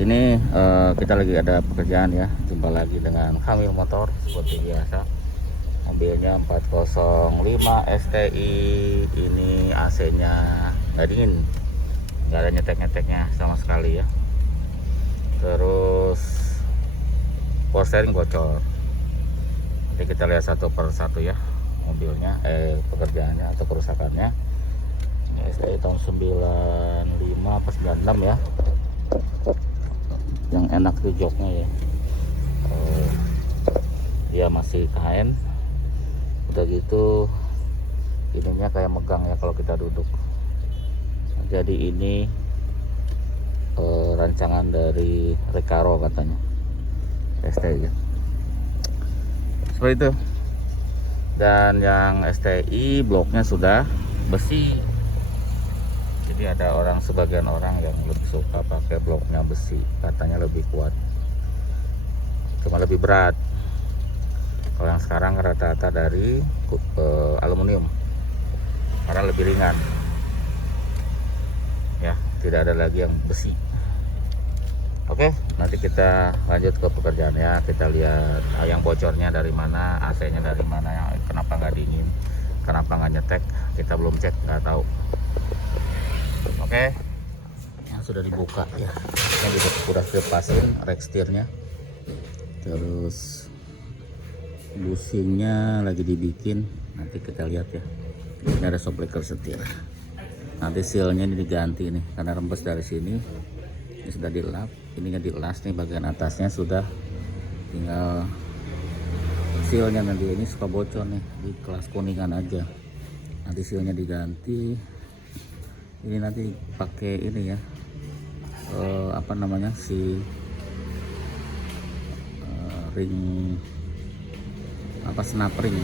Ini kita lagi ada pekerjaan ya. Jumpa lagi dengan Kamil Motor seperti biasa. Mobilnya 405 STI. Ini AC-nya nggak dingin, nggak ada nyetek-nyeteknya sama sekali ya. Terus power steering bocor. Nanti kita lihat satu per satu ya mobilnya, pekerjaannya atau kerusakannya. Ini STI tahun 95 apa 96 ya. Yang enak tuh joknya ya, dia masih kain, udah gitu ininya kayak megang ya kalau kita duduk. Jadi ini rancangan dari Recaro katanya, STI ya, seperti itu. Dan yang STI bloknya sudah besi. Jadi ada sebagian orang yang lebih suka pakai bloknya besi, katanya lebih kuat, cuma lebih berat. Kalau yang sekarang rata-rata dari aluminium karena lebih ringan ya, tidak ada lagi yang besi. Oke, nanti kita lanjut ke pekerjaan ya. Kita lihat yang bocornya dari mana, AC-nya dari mana, yang kenapa nggak dingin, kenapa nggak nyetek, kita belum cek, nggak tahu. Oke, yang sudah dibuka ya, ini juga sudah dilepasin rack setirnya, terus bushingnya lagi dibikin. Nanti kita lihat ya, ini ada shockbreaker setir. Nanti sealnya ini diganti nih karena rembes dari sini. Ini sudah dilap, ininya dilas nih, bagian atasnya sudah, tinggal sealnya. Nanti ini suka bocor nih di kelas kuningan aja, nanti sealnya diganti. Ini nanti pakai ini ya, apa namanya, si ring apa, snap ring.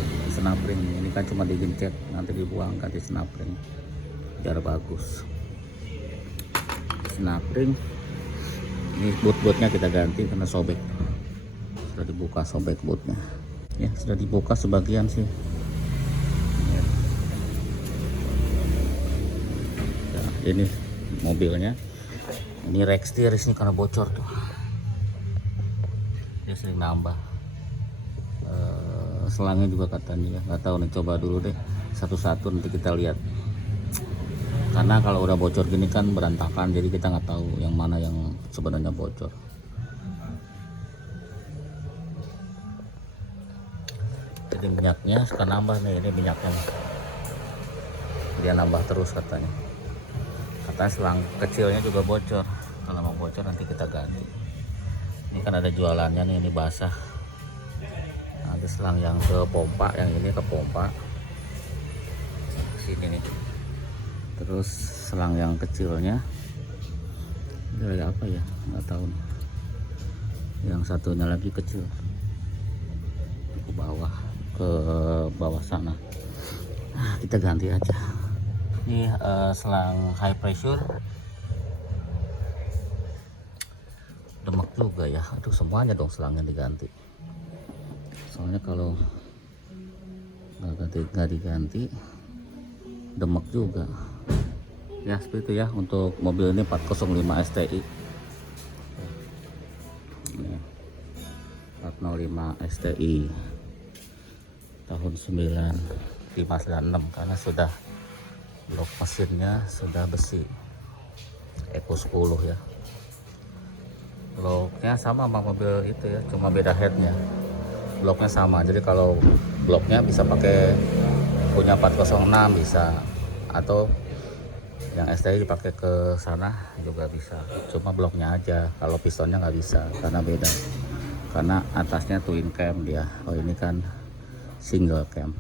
Ini kan cuma digencet, nanti dibuang ganti snap ring biar bagus. Snap ring ini, boot-bootnya kita ganti karena sobek, sudah dibuka sobek bootnya ya, sudah dibuka sebagian sih ya. Nah, ini mobilnya, ini rack steer ini karena bocor tuh, dia sering nambah. Selangnya juga katanya ya, nggak tahu nih, coba dulu deh satu-satu nanti kita lihat. Karena kalau udah bocor gini kan berantakan, jadi kita nggak tahu yang mana yang sebenarnya bocor. Jadi minyaknya suka nambah nih, ini minyaknya dia nambah terus katanya. Katanya selang kecilnya juga bocor. Kalau mau bocor nanti kita ganti. Ini kan ada jualannya nih, ini basah. Nanti selang yang ke pompa, yang ini ke pompa sini nih. Terus selang yang kecilnya dari apa ya, nggak tahu nih. Yang satunya lagi kecil ke bawah sana. Nah, kita ganti aja. Ini selang high pressure demek juga ya. Aduh, semuanya dong selangnya diganti. Soalnya kalau nggak diganti demek juga ya. Seperti itu ya untuk mobil ini 405 STI. Ini 405 STI tahun 9596, karena sudah blok mesinnya sudah besi Eco 10 ya. Bloknya sama mobil itu ya, cuma beda headnya. Bloknya sama, jadi kalau bloknya bisa pakai punya 406 bisa, atau yang STI dipakai ke sana juga bisa, cuma bloknya aja. Kalau pistonnya nggak bisa karena beda, karena atasnya twin cam dia. Oh, ini kan single cam.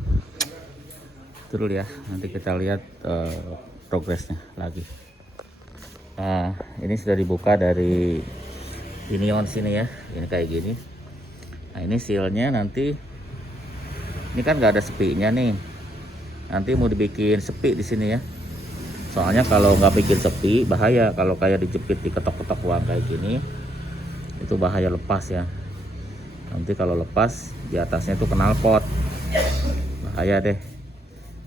Terus ya, nanti kita lihat progresnya lagi. Nah, ini sudah dibuka dari pinion sini ya, ini kayak gini. Nah, ini sealnya nanti, ini kan nggak ada sepinya nih, nanti mau dibikin sepi di sini ya. Soalnya kalau nggak bikin sepi bahaya, kalau kayak dijepit diketok-ketok uang kayak gini, itu bahaya lepas ya. Nanti kalau lepas di atasnya itu knalpot, bahaya deh.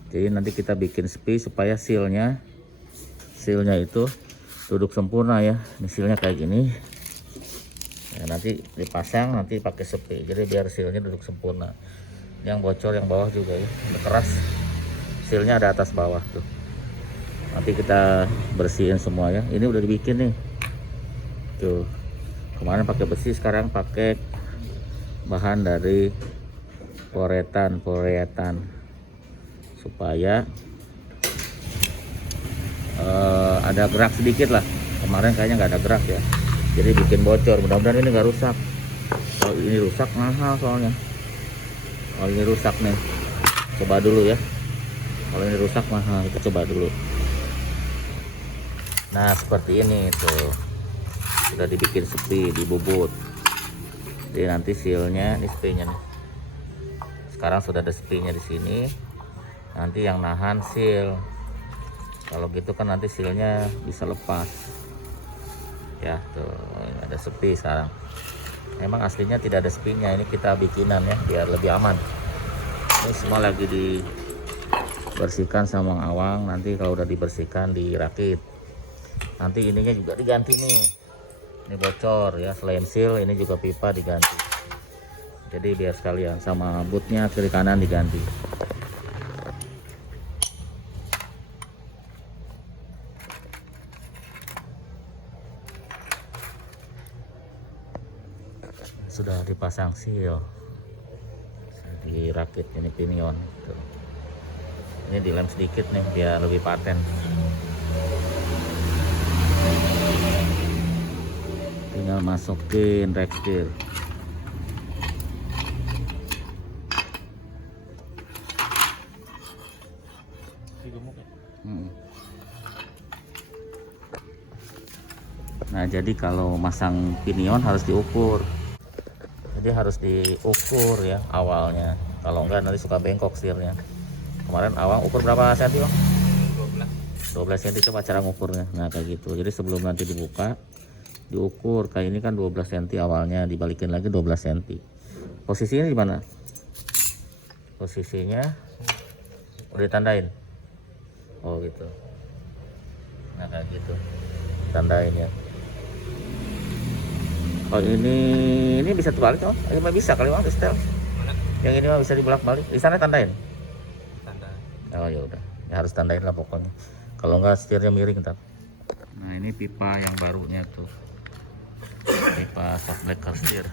Jadi nanti kita bikin sepi supaya sealnya itu duduk sempurna ya. Ini sealnya kayak gini, Nah, nanti dipasang nanti pakai sepi, jadi biar sealnya duduk sempurna. Yang bocor yang bawah juga ya, udah keras, sealnya ada atas bawah tuh. Nanti kita bersihin semua ya. Ini udah dibikin nih tuh, kemarin pakai besi, sekarang pakai bahan dari poretan supaya ada gerak sedikit lah. Kemarin kayaknya nggak ada gerak ya, jadi bikin bocor. Mudah-mudahan ini nggak rusak. Kalau ini rusak mahal soalnya. Kalau ini rusak nih, coba dulu ya. Kalau ini rusak mahal, kita coba dulu. Nah seperti ini tuh, sudah dibikin sepi, dibubut. Jadi nanti sealnya, ini sepinya nih. Sekarang sudah ada sepinya di sini. Nanti yang nahan seal. Kalau gitu kan nanti sealnya bisa lepas. Ya tuh, ini ada sepi sekarang. Memang aslinya tidak ada sepinya, ini kita bikinan ya biar lebih aman. Ini semua lagi dibersihkan sama Awang. Nanti kalau udah dibersihkan dirakit. Nanti ininya juga diganti nih. Ini bocor ya, selain seal ini juga pipa diganti. Jadi biar sekalian, sama bootnya kiri kanan diganti. Sudah dipasang seal, dirakit ini pinion tuh. Ini dilem sedikit nih biar lebih paten. Tinggal masukin rektil. Nah jadi kalau masang pinion harus diukur. Jadi harus diukur ya awalnya. Kalau enggak nanti suka bengkok setirnya. Kemarin Awang ukur berapa senti Bang? 12 cm, coba cara ngukurnya. Nah kayak gitu. Jadi sebelum nanti dibuka diukur. Kayak ini kan 12 cm awalnya, dibalikin lagi 12 cm. Posisinya di mana? Posisinya udah ditandain. Oh gitu. Nah kayak gitu. Tandain ya. Oh ini bisa terbalik oh? Ini mah bisa kali Bang, setel. Yang ini mah bisa dibolak-balik. Di sana tandain. Oh ya udah, ya harus tandain lah pokoknya. Kalau enggak setirnya miring ntar. Nah ini pipa yang barunya tuh, pipa soft breaker setir.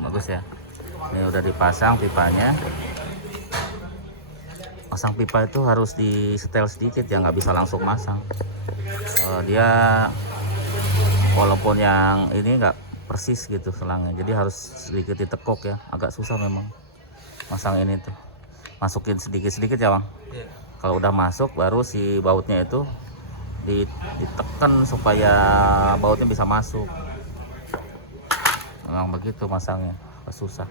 Bagus ya, ini udah dipasang pipanya. Pasang pipa itu harus di setel sedikit ya, nggak bisa langsung masang. Dia walaupun yang ini nggak persis gitu selangnya, jadi harus sedikit ditekuk ya, agak susah memang masang ini tuh. Masukin sedikit-sedikit ya Bang. Kalau udah masuk baru si bautnya itu ditekan supaya bautnya bisa masuk. Memang begitu masangnya, susah.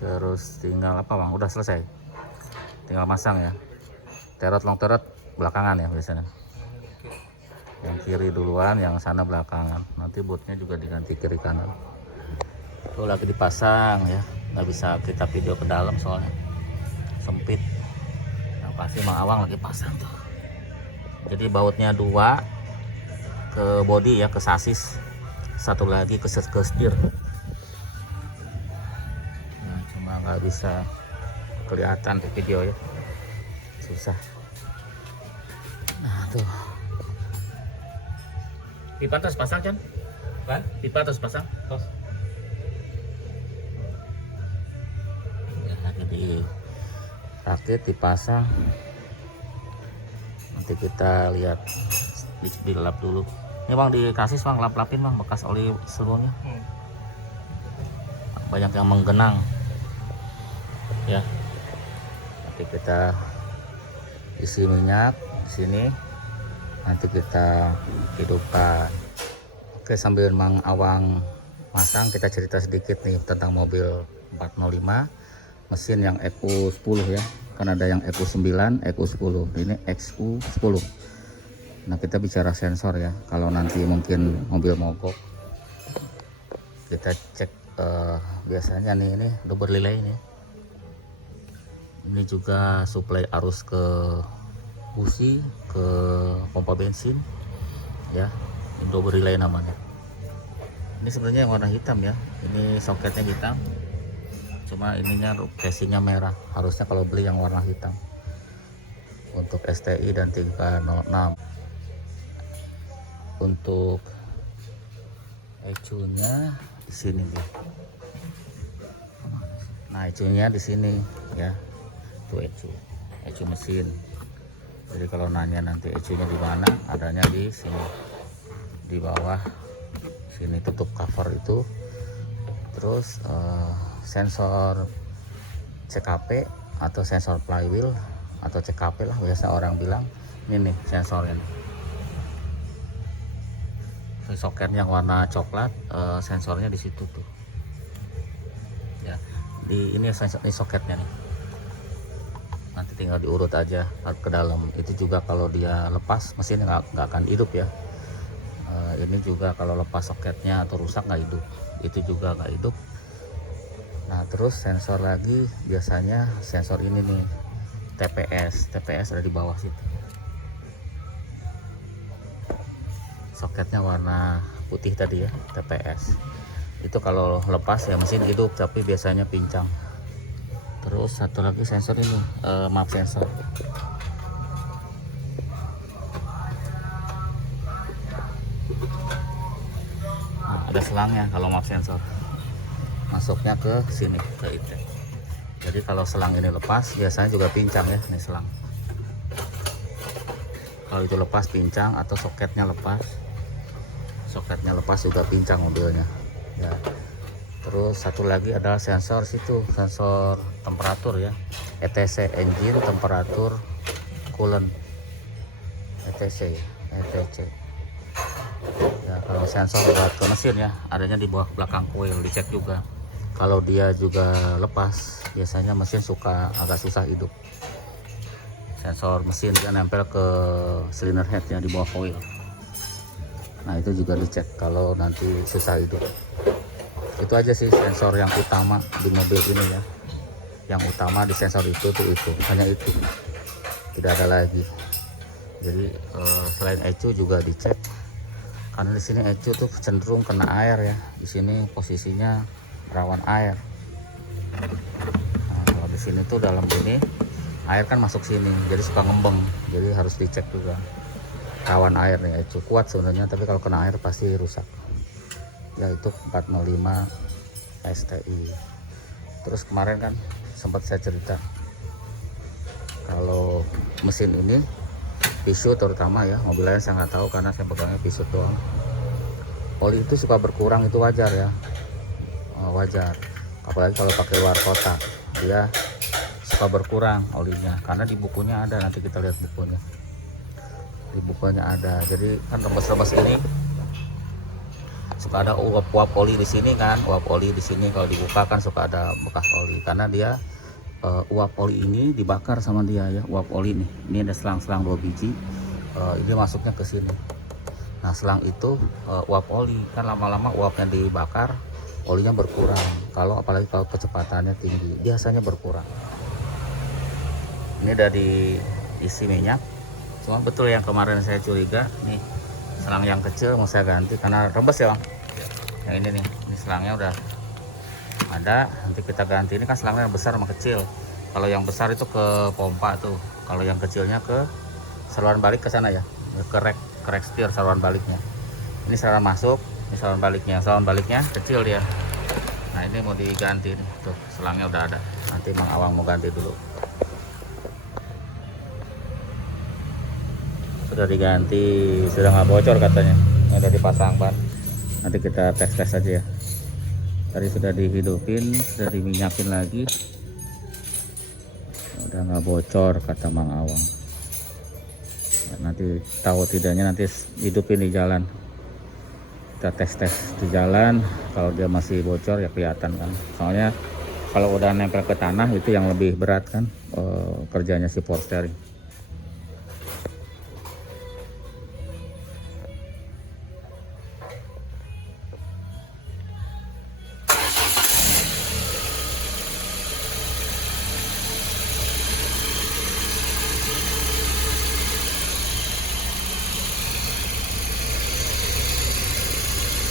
Terus tinggal apa Bang? Udah selesai. Tinggal masang ya. Terot long terot belakangan ya biasanya. Yang kiri duluan, yang sana belakangan. Nanti bootnya juga diganti kiri kanan. Tuh lagi dipasang ya. Nggak bisa kita video ke dalam soalnya sempit. Nah, pasti Mang Awang lagi pasang tuh. Jadi bautnya 2 ke bodi ya, ke sasis, 1 lagi ke setir. Nah, cuma nggak bisa kelihatan di video ya, susah. Nah tuh pipa terus pasang kan? Pipa terus pasang terus ya, jadi rakit dipasang. Nanti kita lihat dilap dulu. Ini Bang dikasih Bang, lap-lapin Bang bekas oli sebelumnya. Banyak yang menggenang. Ya. Nanti kita isi minyak di sini. Nanti kita hidupkan. Oke, sambil Mang Awang masang, kita cerita sedikit nih tentang mobil 405 mesin yang ECO10 ya. Kan ada yang ECO9, ECO10. Ini XU10. Nah, kita bicara sensor ya. Kalau nanti mungkin mobil mogok, kita cek biasanya nih, ini double relay ini. Ini juga suplai arus ke busi, ke pompa bensin ya. Ini double relay namanya. Ini sebenarnya yang warna hitam ya. Ini soketnya hitam, cuma ininya casingnya merah. Harusnya kalau beli yang warna hitam untuk STI dan 306. Untuk ECU-nya di sini nih. Nah, ECU-nya di sini ya. Tuh ECU mesin. Jadi kalau nanya nanti ECU-nya di mana, adanya di sini, di bawah sini, tutup cover itu. Terus sensor CKP atau sensor flywheel atau CKP lah biasa orang bilang. Ini nih sensornya nih. Soket yang warna coklat, sensornya di situ tuh ya. Ini soketnya nih. Nanti tinggal diurut aja ke dalam. Itu juga kalau dia lepas mesin nggak akan hidup ya. Ini juga kalau lepas soketnya atau rusak nggak hidup, itu juga nggak hidup. Nah, terus sensor lagi biasanya sensor ini nih, TPS ada di bawah situ. Soketnya warna putih tadi ya, TPS. Itu kalau lepas ya mesin hidup, tapi biasanya pincang. Terus satu lagi sensor ini, map sensor. Nah, ada selangnya kalau map sensor. Masuknya ke sini, ke itu. Jadi kalau selang ini lepas, biasanya juga pincang ya, ini selang. Kalau itu lepas pincang, atau soketnya lepas juga pincang mobilnya. Ya. Terus satu lagi adalah sensor situ, sensor temperatur ya, ETC, engine temperatur coolant, ETC. Ya, kalau sensor buat ke mesin ya, adanya di bawah belakang coil, dicek juga. Kalau dia juga lepas, biasanya mesin suka agak susah hidup. Sensor mesin dia nempel ke cylinder head ya, di bawah coil. Nah, itu juga dicek kalau nanti susah hidup. Itu aja sih sensor yang utama di mobil ini ya. Yang utama di sensor itu hanya itu, tidak ada lagi. Jadi selain ECU juga dicek, karena di sini ECU tuh cenderung kena air ya. Di sini posisinya rawan air. Nah, kalau di sini tuh dalam ini air kan masuk sini, jadi suka ngembeng. Jadi harus dicek juga. Rawan air nih ECU, kuat sebenarnya, tapi kalau kena air pasti rusak. Yaitu 405 STI. Terus kemarin kan sempat saya cerita kalau mesin ini pisau terutama ya, mobil lain saya nggak tahu karena saya pegangnya pisau doang. Oli itu suka berkurang, itu wajar ya, wajar. Apalagi kalau pakai luar kota, dia suka berkurang olinya, karena di bukunya ada, nanti kita lihat bukunya. Di bukunya ada. Jadi kan rembes-rembes ini suka ada uap oli di sini kan, uap oli di sini kalau dibuka kan suka ada bekas oli, karena dia uap oli ini dibakar sama dia ya, uap oli nih. Ini ada selang-selang 2 biji, ini masuknya ke sini. Nah, selang itu uap oli kan, lama-lama uapnya dibakar, olinya berkurang. Apalagi kalau kecepatannya tinggi, biasanya berkurang. Ini udah diisi minyak, cuma betul yang kemarin saya curiga nih, selang yang kecil mau saya ganti karena rembes ya Bang. Yang ini nih, ini selangnya udah ada, nanti kita ganti. Ini kan selangnya yang besar sama kecil. Kalau yang besar itu ke pompa tuh, kalau yang kecilnya ke saluran balik ke sana ya, ke rek setir saluran baliknya. Ini saluran masuk, ini saluran baliknya kecil dia. Nah, ini mau diganti nih, tuh selangnya udah ada. Nanti Mang Awang mau ganti dulu. Sudah diganti, sudah nggak bocor katanya, udah dipasang ban. Nanti kita tes aja ya. Tadi sudah dihidupin, sudah diminyakin lagi, udah nggak bocor kata Mang Awang. nanti tahu tidaknya nanti hidupin di jalan, kita tes di jalan. Kalau dia masih bocor ya kelihatan kan, soalnya kalau udah nempel ke tanah itu yang lebih berat kan kerjanya si power steering.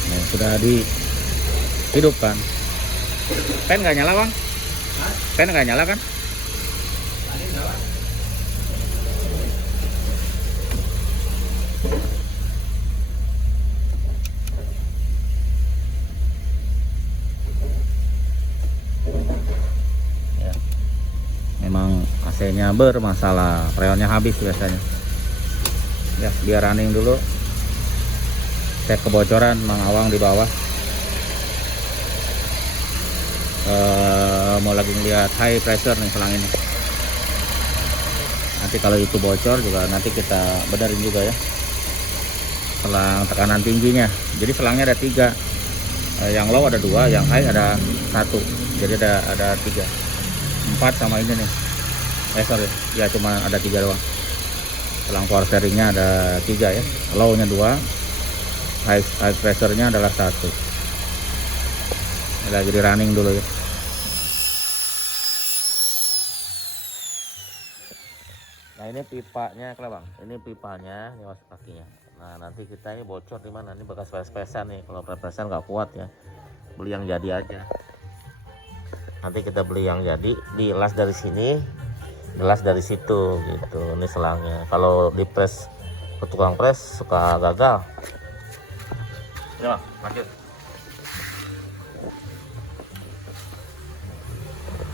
Nah, sudah dihidupkan. Pen nggak nyala bang? Pen nggak nyala kan? Ya. Memang AC-nya bermasalah, freonnya habis biasanya. Ya, biar running dulu. Cek kebocoran Mang Awang di bawah. Mau lagi ngeliat high pressure nih selang ini. Nanti kalau itu bocor juga nanti kita benerin juga ya, selang tekanan tingginya. Jadi selangnya ada 3, yang low ada 2, yang high ada 1, jadi ada 3, 4 sama ini nih. Sorry ya, cuma ada 3 doang. Selang power steeringnya ada 3 ya, low nya 2, high pressure nya adalah 1. Ini lagi di running dulu ya. Nah ini pipanya bang, ini pipanya, ini mas kakinya. Nah nanti kita ini bocor di mana? Ini bekas pes-pesan nih. Kalau pes-pesan nggak kuat ya, beli yang jadi aja. Nanti kita beli yang jadi, dilas dari sini, dilas dari situ gitu. Ini selangnya. Kalau di press ke tukang press suka gagal. Ya bang, lanjut.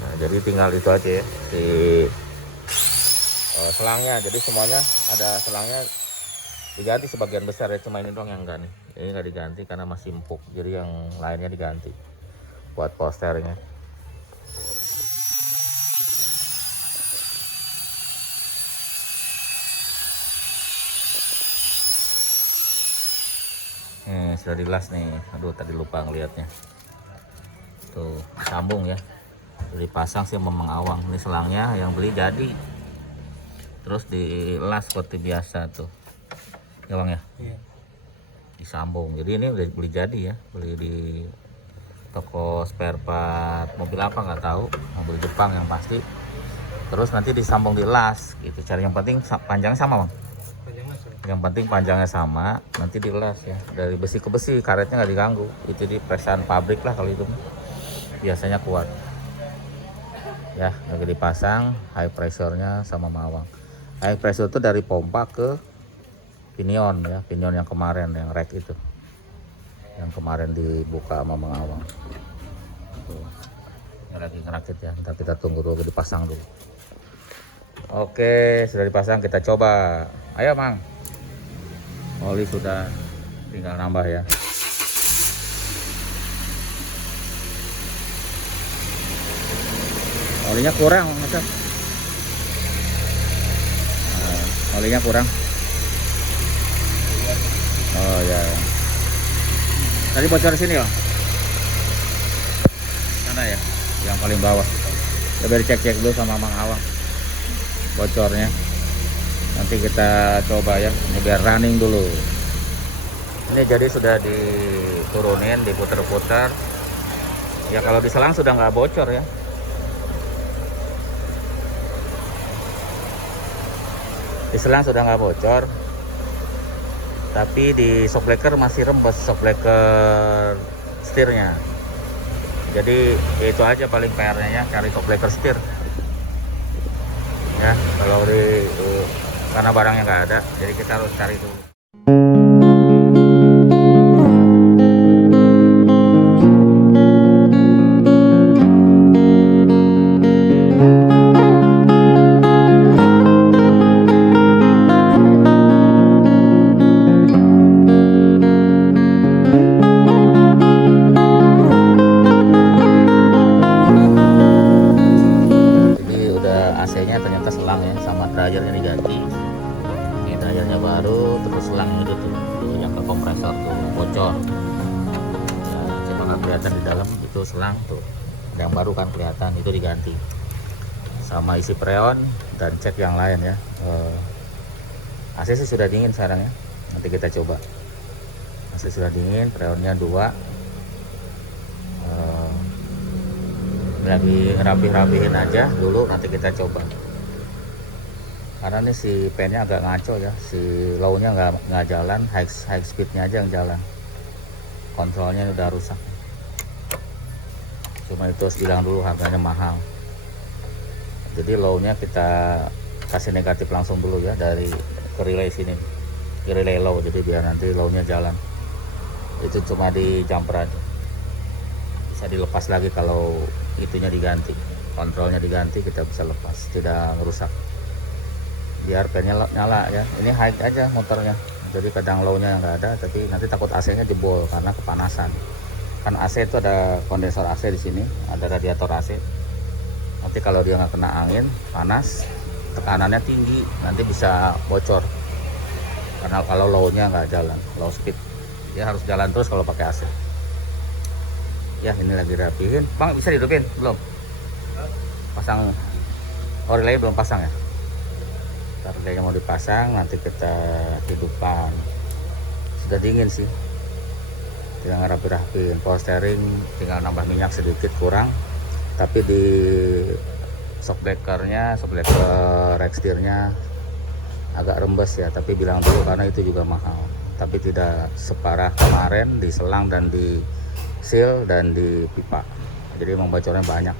Nah, jadi tinggal itu aja ya, di selangnya. Jadi semuanya ada selangnya diganti sebagian besar ya, cuma ini doang yang enggak nih. Ini nggak diganti karena masih empuk, jadi yang lainnya diganti buat power steeringnya. Sudah dilas nih. Aduh tadi lupa ngelihatnya. Tuh sambung ya, dipasang sih Mang Awang. Ini selangnya yang beli jadi, terus dilas seperti biasa tuh ya bang ya. Iya. Disambung. Jadi ini udah beli jadi ya, beli di toko spare part mobil apa nggak tahu, mobil Jepang yang pasti. Terus nanti disambung dilas gitu. Cara yang penting panjangnya sama bang. Yang penting panjangnya sama, nanti dilas ya. Dari besi ke besi, karetnya nggak diganggu. Itu di pesan pabrik lah kalau itu. Biasanya kuat. Ya, lagi dipasang high pressure-nya sama Mawang. High pressure itu dari pompa ke pinion ya, pinion yang kemarin, yang rack itu. Yang kemarin dibuka sama Mang Awang. Tuh. Ini lagi ngerakit ya, ntar kita tunggu dulu dipasang dulu. Oke, sudah dipasang, kita coba. Ayo Mang. Oli sudah, tinggal nambah ya. Olinya kurang macam. Olinya kurang. Oh ya. Tadi bocor di sini loh. Sana ya, yang paling bawah. Coba dicek dulu sama Mang Awang bocornya. Nanti kita coba ya, ini biar running dulu. Ini jadi sudah diturunin, diputer-puter. Ya kalau diselang sudah nggak bocor ya. Diselang sudah nggak bocor. Tapi di shockbreaker masih rempes, shockbreaker setirnya. Jadi itu aja paling PR-nya ya, cari shockbreaker setir. Ya, kalau karena barangnya nggak ada, jadi kita harus cari dulu. AC-nya ternyata selang ya, sama dryernya diganti. Ini airnya baru, terus selang itu tuh yang ke kompresor tuh bocor ya, coba nggak kelihatan di dalam itu selang tuh ada yang baru kan kelihatan, itu diganti sama isi freon dan cek yang lain ya. AC sih sudah dingin sekarang ya, nanti kita coba. AC sudah dingin, freonnya 2. Lagi rapih-rapihin aja dulu, nanti kita coba. Karena ini si pennya agak ngaco ya, si low nya nggak jalan, high speednya aja yang jalan, kontrolnya udah rusak. Cuma itu harus bilang dulu, harganya mahal. Jadi low nya kita kasih negatif langsung dulu ya, dari ke relay sini, ke relay low, jadi biar nanti low nya jalan. Itu cuma di jumper aja, bisa dilepas lagi kalau itunya diganti, kontrolnya diganti, kita bisa lepas, tidak merusak. Biar pennya nyala ya. Ini high aja motornya, jadi kadang low nya nggak ada, tapi nanti takut AC nya jebol karena kepanasan. Kan AC itu ada kondensor AC di sini, ada radiator AC. Nanti kalau dia nggak kena angin panas, tekanannya tinggi, nanti bisa bocor. Karena kalau low nya nggak jalan, low speed, dia harus jalan terus kalau pakai AC. Ya ini lagi rapihin. Bang, bisa dihidupin belum? Pasang relay belum pasang ya? Ntar relaynya mau dipasang, nanti kita hidupkan. Sudah dingin sih, tinggal rapi-rapiin. Power steering tinggal nambah minyak sedikit kurang, tapi di shock breaker rack steernya agak rembes ya, tapi bilang dulu karena itu juga mahal, tapi tidak separah kemarin di selang dan di seal dan di pipa, jadi emang bocornya banyak.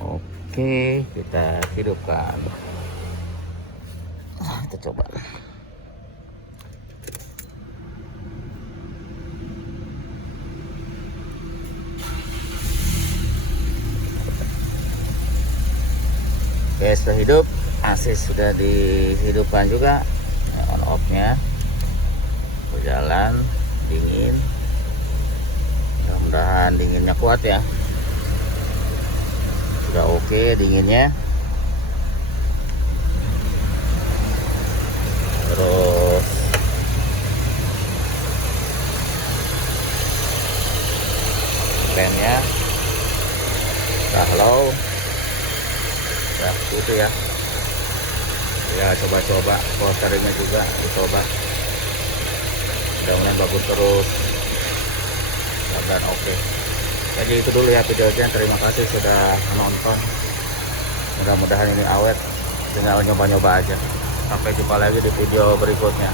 Oke, kita hidupkan. Kita coba. Oke, sudah hidup. AC sudah dihidupkan juga, on off nya berjalan, dingin. Mudah-mudahan dinginnya kuat ya. Sudah oke dinginnya. Terus pennya udah low, udah gitu ya. Ya coba-coba power steeringnya juga dicoba, mudah-mudahan bagus terus dan oke. Jadi itu dulu ya videonya, terima kasih sudah menonton, mudah-mudahan ini awet, tinggal nyoba-nyoba aja. Sampai jumpa lagi di video berikutnya.